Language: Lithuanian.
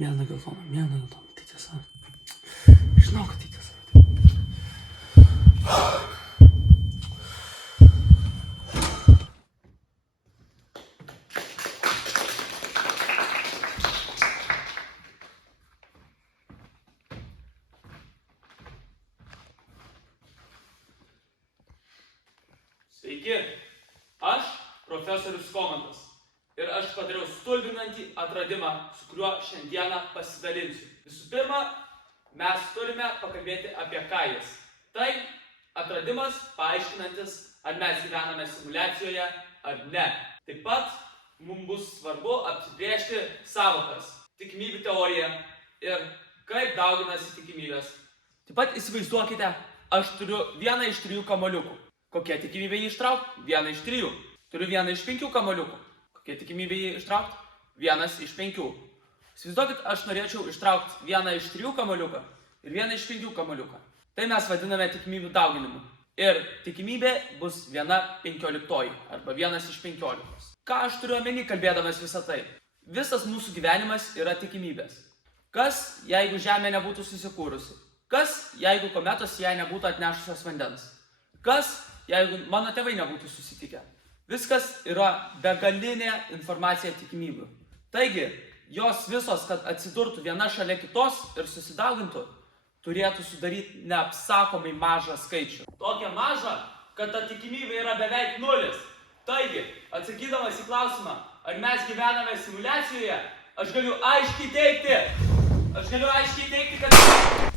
Mėlyna geltona, tai tiesa. Žinau, kad tai tiesa. Sveiki, aš profesorius Komantas ir aš padariau stulbinantį atradimą, su kuriuo šiandieną pasidalinsiu. Visų pirma, mes turime pakalbėti apie ką jis. Tai atradimas paaiškinantis, ar mes gyvename simuliacijoje ar ne. Taip pat mums bus svarbu apsibrėžti sąvokas, tikimybių teoriją ir kaip dauginasi tikimybės. Taip pat įsivaizduokite, aš turiu vieną iš 3 kamuoliukų. Kokia tikimybė jį ištraukti? 1 iš 3. Turiu 1 iš 5 kamuoliukų. Kokia tikimybė jį ištraukti? 1 iš 5. Įsivaizduokit, aš norėčiau ištraukti 1 iš 3 kamuoliuką ir 1 iš 5 kamuoliuką. Tai mes vadiname tikimybių dauginimu. Ir tikimybė bus 1/15 arba 1 iš 15. Ką aš turiu omeny kalbėdamas visą tai? Visas mūsų gyvenimas yra tikimybės. Kas, jeigu Žemė nebūtų susikūrusi? Kas, jeigu kometos jai nebūtų atnešusios vandens? Kas, jeigu mano tėvai nebūtų susitikę? Viskas yra begalinė informacija tikimybių. Taigi, jos visos, kad atsidurtų viena šalia kitos ir susidaugintų, turėtų sudaryti neapsakomai mažą skaičių. Tokia maža, kad ta tikimybė yra beveik 0. Taigi, atsakydamas į klausimą, ar mes gyvename simuliacijoje, aš galiu aiškiai teigti, kad